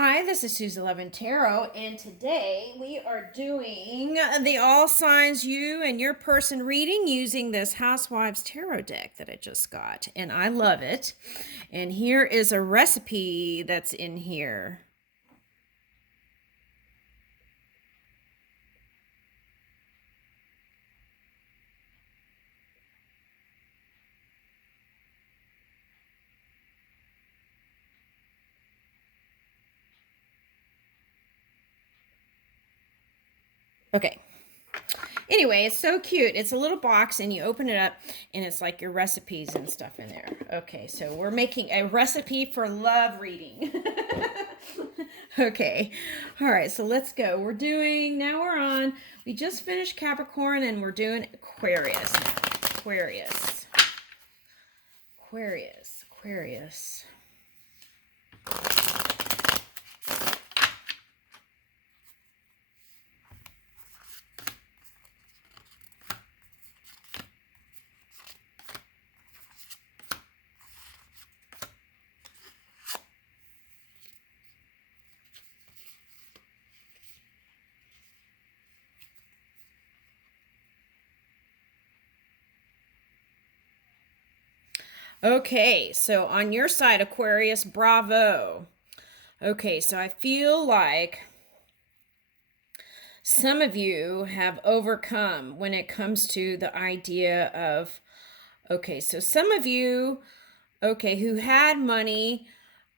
Hi, this is Susie Levin Tarot, and today we are doing the All Signs You and Your Person reading using this Housewives Tarot deck that I just got, and I love it. And here is a recipe that's in here. Okay. Anyway, it's so cute. It's a little box, and you open it up, and it's like your recipes and stuff in there. Okay, so we're making a recipe for love reading. Okay. All right, so let's go. We just finished Capricorn, and we're doing Aquarius now. Aquarius. Okay, so on your side, Aquarius, bravo. Okay, so I feel like some of you have overcome when it comes to the idea of, okay, so some of you, okay, who had money,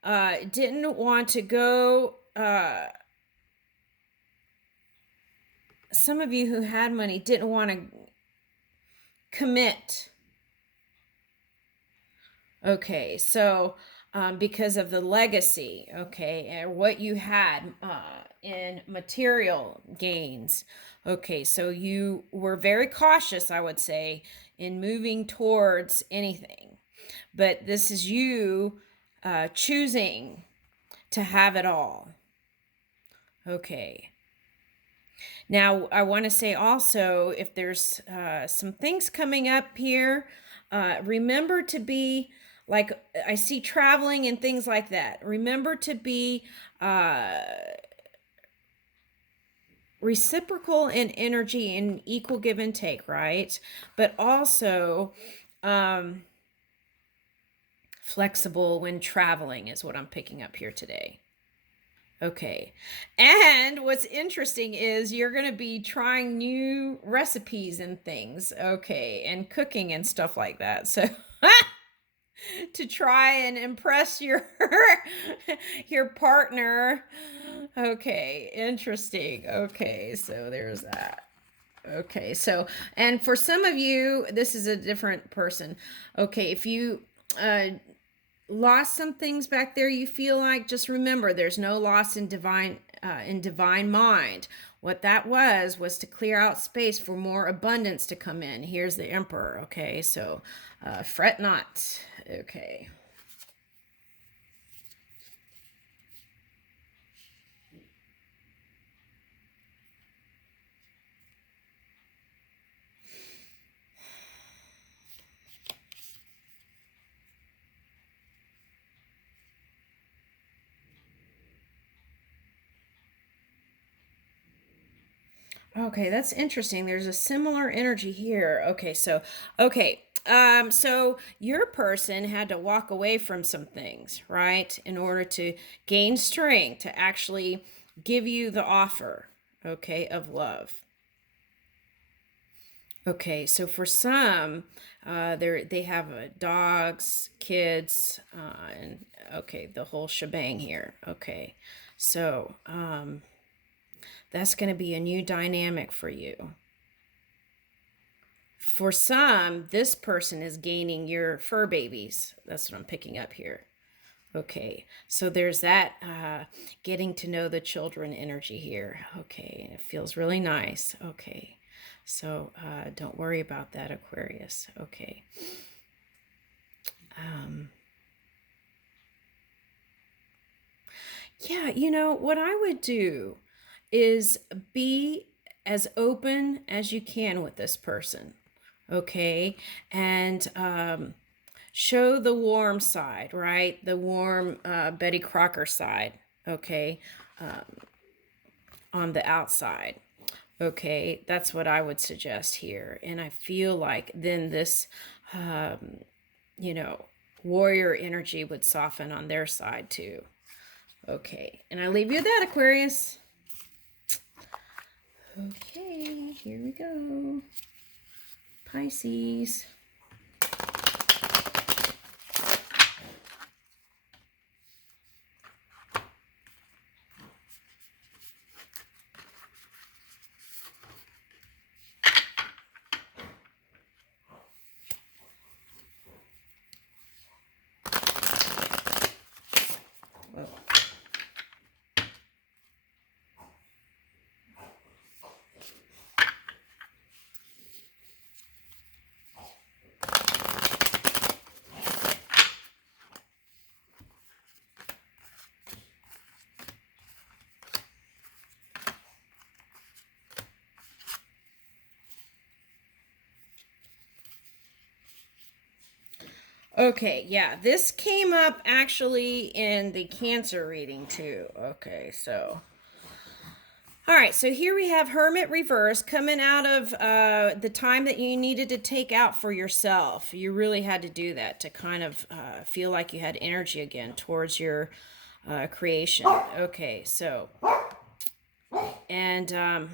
didn't want to go, some of you who had money didn't want to commit. Okay, so because of the legacy, okay, and what you had in material gains. Okay, so you were very cautious, I would say, in moving towards anything. But this is you choosing to have it all. Okay. Now, I want to say also, if there's some things coming up here, remember to be, like, I see traveling and things like that. Remember to be reciprocal in energy and equal give and take, right? But also flexible when traveling is what I'm picking up here today. Okay. And what's interesting is you're going to be trying new recipes and things. Okay. And cooking and stuff like that. So to try and impress your your partner. Okay. Interesting. Okay. So there's that. Okay. So, and for some of you, this is a different person. Okay. If you lost some things back there, you feel like, just remember there's no loss in divine mind. What that was to clear out space for more abundance to come in. Here's the Emperor. Okay, so fret not. Okay. Okay, that's interesting. There's a similar energy here. So your person had to walk away from some things, right? In order to gain strength to actually give you the offer, okay, of love. Okay, so for some, they have dogs, kids, and okay, the whole shebang here. Okay, so that's going to be a new dynamic for you. For some, this person is gaining your fur babies. That's what I'm picking up here. Okay, so there's that getting to know the children energy here. Okay, it feels really nice. Okay, so don't worry about that, Aquarius. Okay. Yeah, what I would do is be as open as you can with this person. Okay, and show the warm side, right? The warm Betty Crocker side. okay, on the outside. Okay, that's what I would suggest here. And I feel like then this, you know, warrior energy would soften on their side too. Okay, and I leave you with that, Aquarius. Okay, here we go. Pisces. Whoa. Okay, yeah, this came up actually in the Cancer reading too. Okay, so. All right, so here we have Hermit reverse coming out of the time that you needed to take out for yourself. You really had to do that to kind of feel like you had energy again towards your creation. Okay, so, and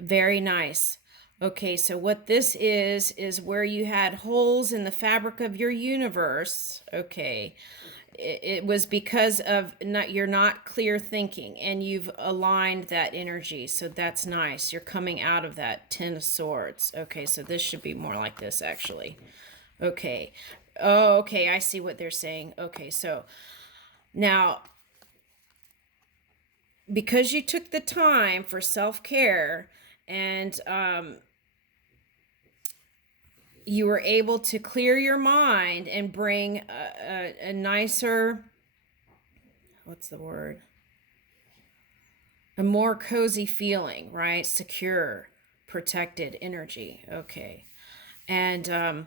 very nice. Okay, so what this is where you had holes in the fabric of your universe. Okay, it was because of you're not clear thinking, and you've aligned that energy, so that's nice. You're coming out of that Ten of Swords. Okay, so this should be more like this actually. Okay. Oh, okay, I see what they're saying. Okay, so now because you took the time for self-care, and you were able to clear your mind and bring a nicer, what's the word, a more cozy feeling, right? Secure, protected energy. Okay. And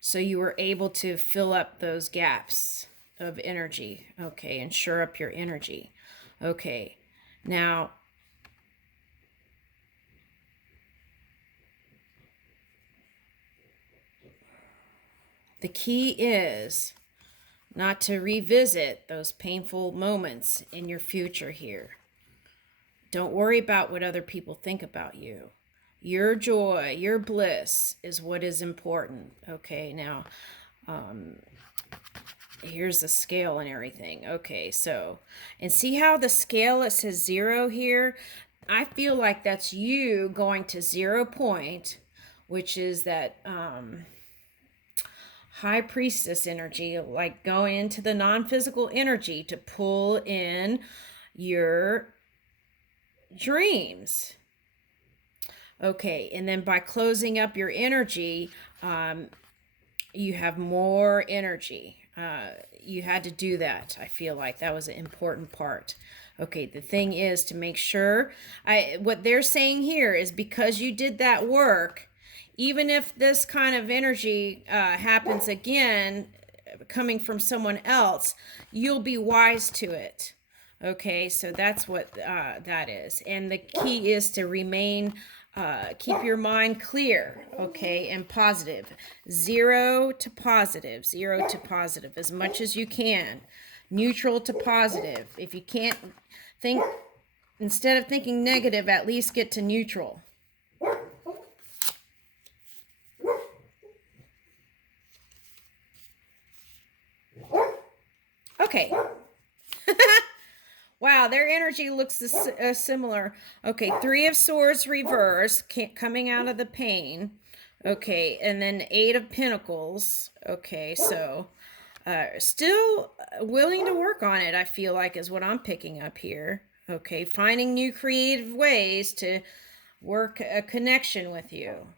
so you were able to fill up those gaps of energy. Okay. And shore up your energy. Okay. Now, the key is not to revisit those painful moments in your future here. Don't worry about what other people think about you. Your joy, your bliss is what is important. Okay, now here's the scale and everything. Okay, so, and see how the scale, it says 0 here? I feel like that's you going to 0 point, which is that high priestess energy, like going into the non-physical energy to pull in your dreams. Okay, and then by closing up your energy, you have more energy. You had to do that. I feel like that was an important part. Okay, the thing is to make sure, what they're saying here is because you did that work, even if this kind of energy happens again, coming from someone else, you'll be wise to it. Okay, so that's what that is. And the key is to remain, keep your mind clear, okay, and positive. 0 to positive, 0 to positive, as much as you can. Neutral to positive. If you can't think, instead of thinking negative, at least get to neutral. Okay. Wow, their energy looks similar. Okay, 3 of Swords reverse, coming out of the pain. Okay, and then 8 of Pentacles. Okay, so still willing to work on it, I feel like, is what I'm picking up here. Okay, finding new creative ways to work a connection with you.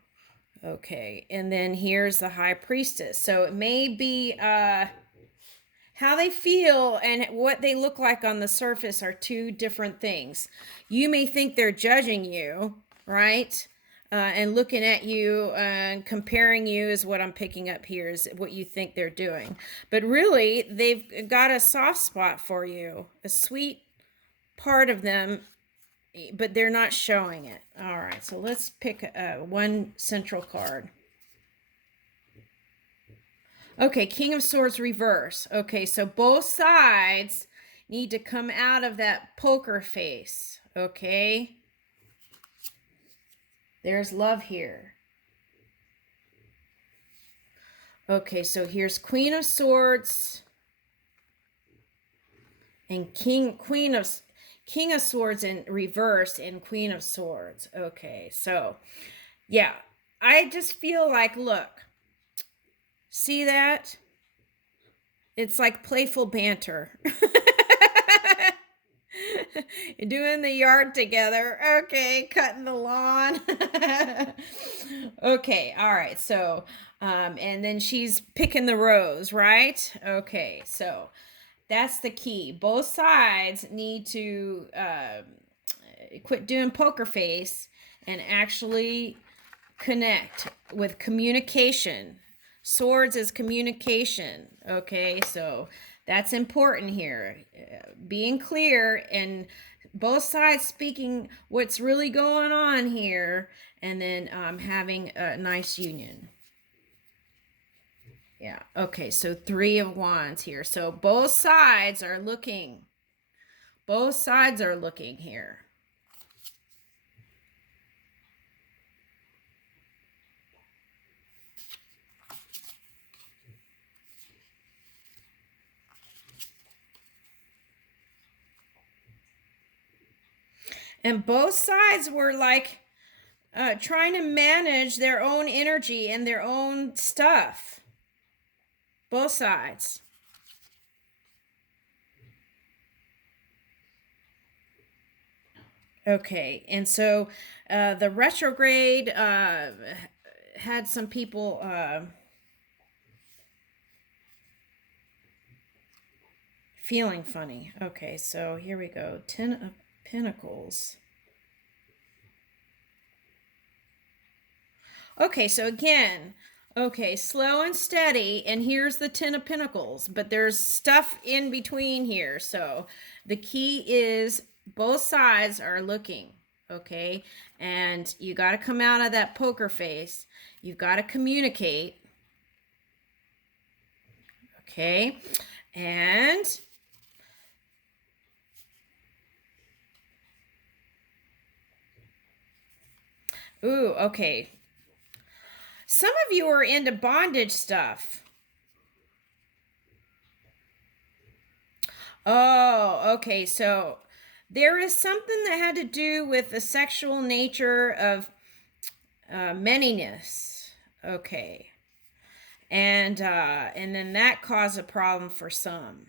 Okay, and then here's the High Priestess. So it may be how they feel and what they look like on the surface are two different things. You may think they're judging you, right? and looking at you and comparing you is what I'm picking up here, is what you think they're doing. But really, they've got a soft spot for you, a sweet part of them, but they're not showing it. All right, so let's pick one central card. Okay, King of Swords reverse. Okay, so both sides need to come out of that poker face. Okay, there's love here. Okay, so here's Queen of Swords and King of Swords in reverse and Queen of Swords. Okay, so yeah, I just feel like, look, see that? It's like playful banter. Doing the yard together. Okay, cutting the lawn. Okay, all right. So, and then she's picking the rose, right? Okay, so that's the key. Both sides need to quit doing poker face and actually connect with communication. Swords is communication. Okay, so that's important here. Being clear and both sides speaking what's really going on here, and then having a nice union. Yeah, okay, so 3 of Wands here. So both sides are looking. Both sides are looking here. And both sides were like trying to manage their own energy and their own stuff. Both sides. Okay, and so the retrograde had some people feeling funny. Okay, so here we go. 10 of Pentacles. Okay, so again, okay, slow and steady, and here's the 10 of Pentacles, but there's stuff in between here. So the key is both sides are looking, okay? And you got to come out of that poker face. You've got to communicate, okay? And ooh, okay. Some of you are into bondage stuff. Oh, okay. So there is something that had to do with the sexual nature of manyness. Okay. And then that caused a problem for some.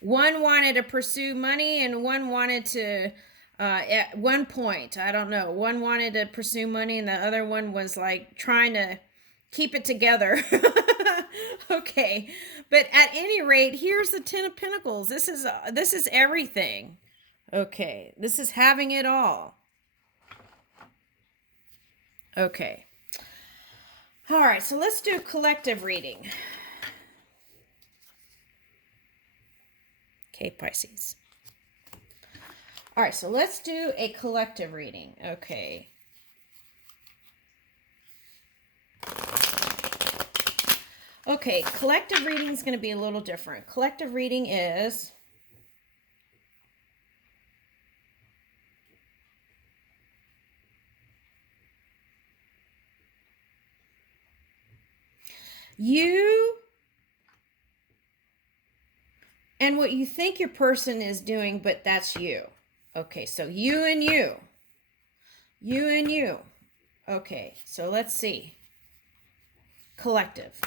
One wanted to pursue money and one wanted to at one point, I don't know, one wanted to pursue money and the other one was like trying to keep it together. Okay, but at any rate, here's the 10 of Pentacles. This is everything. Okay, this is having it all. Okay, all right, so let's do collective reading. Okay, Pisces. All right, so let's do a collective reading. Okay. Okay, collective reading is going to be a little different. Collective reading is you and what you think your person is doing, but that's you. Okay, so you and you. You and you. Okay, so let's see. Collective.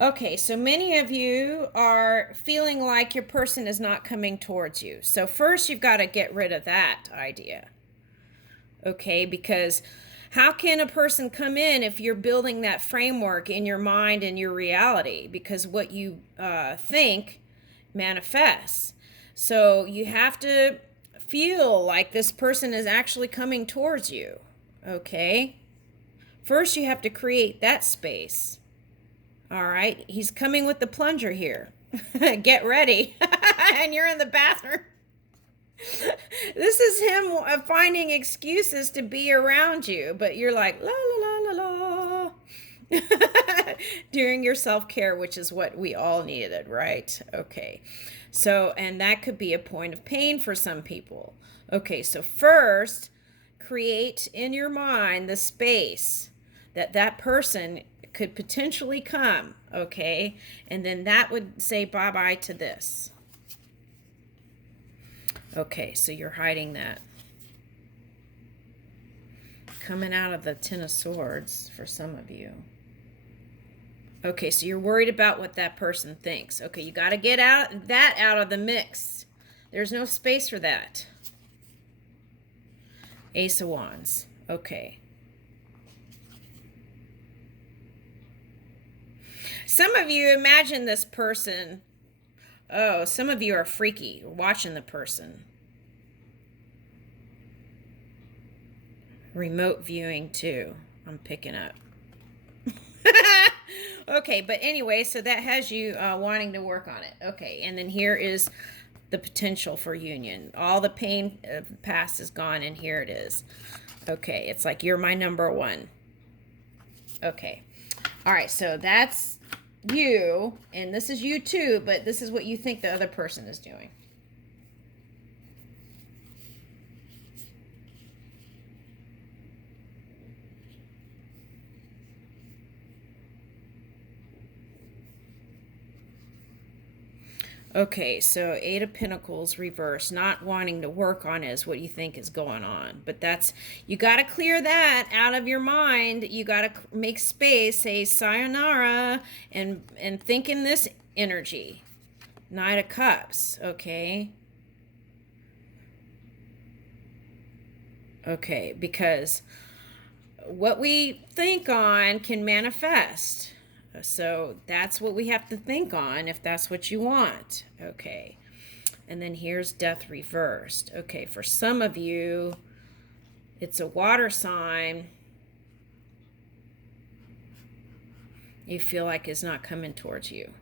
Okay, so many of you are feeling like your person is not coming towards you. So first you've got to get rid of that idea. Okay, because how can a person come in if you're building that framework in your mind and your reality? Because what you think manifests. So you have to feel like this person is actually coming towards you. Okay? First, you have to create that space. All right? He's coming with the plunger here. Get ready. And you're in the bathroom. This is him finding excuses to be around you, but you're like, la la la la la. During your self-care, which is what we all needed, right? Okay. So, and that could be a point of pain for some people. Okay, so first, create in your mind the space that that person could potentially come, okay? And then that would say bye-bye to this. Okay, so you're hiding that. Coming out of the Ten of Swords for some of you. Okay, so you're worried about what that person thinks. Okay, you got to get that out of the mix. There's no space for that. Ace of Wands. Okay. Some of you imagine this person. Oh, some of you are freaky watching the person. Remote viewing too, I'm picking up. Okay, but anyway, so that has you wanting to work on it. Okay, and then here is the potential for union. All the pain of the past is gone, and here it is. Okay, it's like you're my number one. Okay. All right, so that's you, and this is you too, but this is what you think the other person is doing. Okay, so Eight of Pentacles reverse, not wanting to work on is what you think is going on. But that's, you got to clear that out of your mind. You got to make space, say sayonara, and think in this energy. Knight of Cups, okay? Okay, because what we think on can manifest. So that's what we have to think on if that's what you want. Okay. And then here's Death reversed. Okay, for some of you, it's a water sign you feel like is not coming towards you.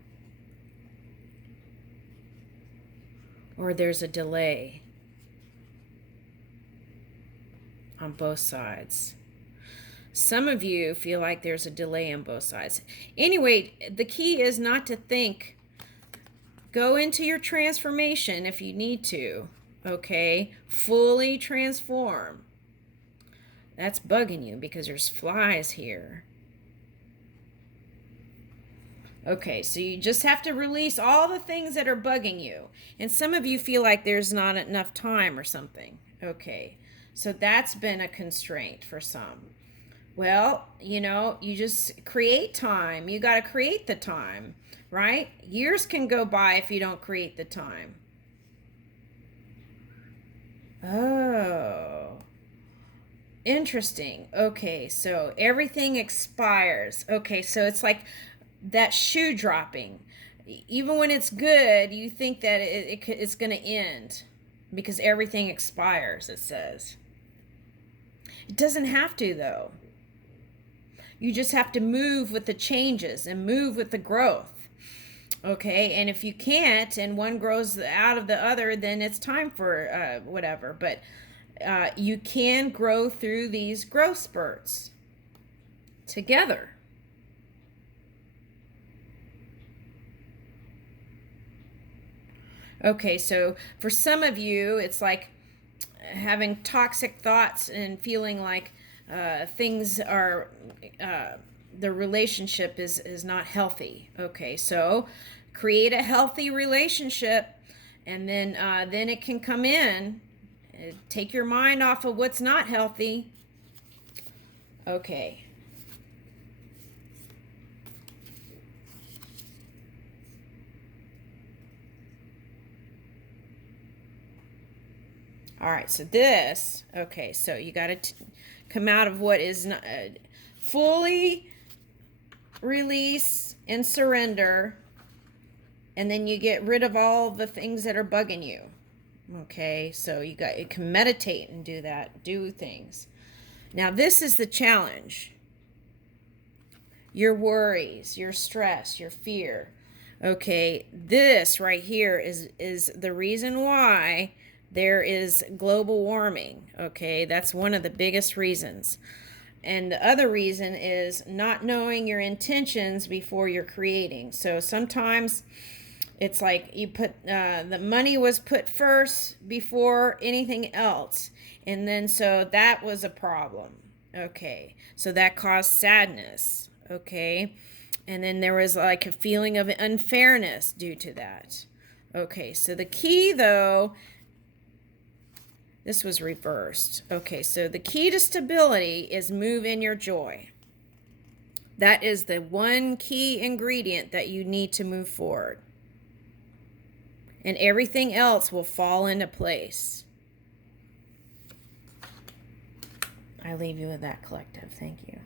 Or there's a delay on both sides. Some of you feel like there's a delay on both sides. Anyway, the key is not to think. Go into your transformation if you need to, okay? Fully transform. That's bugging you because there's flies here. Okay, so you just have to release all the things that are bugging you. And some of you feel like there's not enough time or something. Okay, so that's been a constraint for some. Well, you know, you just create time. You got to create the time, right? Years can go by if you don't create the time. Oh, interesting. Okay, so everything expires. Okay, so it's like that shoe dropping. Even when it's good, you think that it's going to end because everything expires, it says. It doesn't have to, though. You just have to move with the changes and move with the growth. Okay, and if you can't and one grows out of the other, then it's time for whatever. But you can grow through these growth spurts together. Okay, so for some of you, it's like having toxic thoughts and feeling like things are, the relationship is not healthy. Okay, so create a healthy relationship, and then it can come in. Take your mind off of what's not healthy. Okay. All right, so this, okay, so you got to come out of what is not, fully release and surrender, and then you get rid of all the things that are bugging you. Okay, so you can meditate and do that, do things. Now this is the challenge. Your worries, your stress, your fear. Okay, this right here is the reason why there is global warming. Okay, that's one of the biggest reasons. And the other reason is not knowing your intentions before you're creating. So sometimes it's like you put the money was put first before anything else. And then so that was a problem. Okay, so that caused sadness. Okay, and then there was like a feeling of unfairness due to that. Okay, so the key though, this was reversed. Okay, so the key to stability is move in your joy. That is the one key ingredient that you need to move forward. And everything else will fall into place. I leave you with that, collective. Thank you.